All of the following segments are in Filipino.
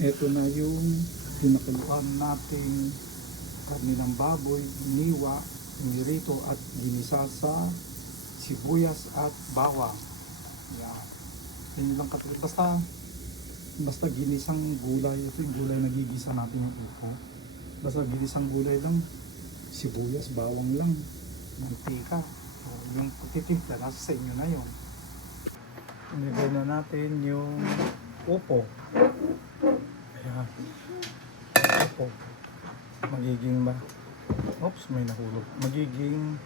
Ito na yung pinakuluan nating karne ng baboy, niwa, nirito at ginisa sa sibuyas at bawang. Yan. Yan lang katulad. Basta ginisang gulay. Ito yung gulay na gigisa natin ng upo. Basta ginisang gulay lang. Sibuyas, bawang lang. Mantika. So, yung titimpla, nasa sa inyo na yun. Ilagay na natin yung upo. Ayan. Upo. Magiging oops, may nahulog. Magiging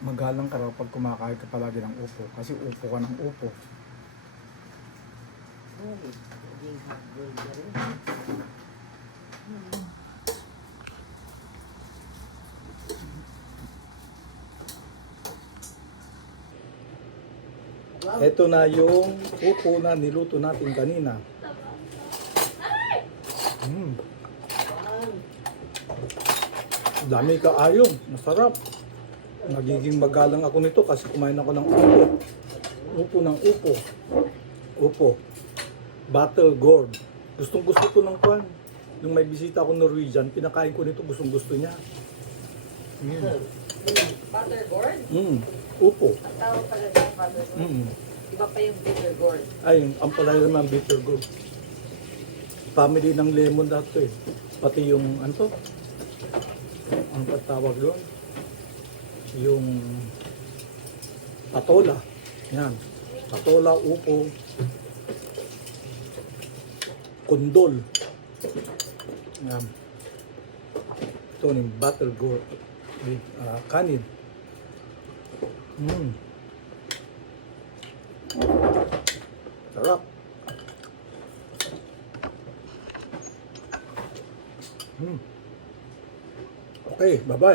magalang ka raw pag kumakain ka palagi ng upo. Kasi upo ka ng upo. Ito na yung upo na niluto natin kanina. Dami kaayong, masarap. Magiging magalang ako nito kasi kumain ako ng upo. Upo ng upo. Upo. Battle gourd. Gustong gusto ko ng kwan. Nung may bisita ako Norwegian, pinakain ko nito, gustong gusto niya. Butter gourd? Upo. Ang tawag pala ng butter gourd. Iba pa yung bitter gourd. Ay, ang palay naman bitter gourd. Family ng lemon dato eh. Pati yung ano to? Ang patawag doon? Yung patola. Yan. Patola, upo, kundol. Yan. Ito yung butter gourd. Kanin. Sarap. Okay, bye-bye.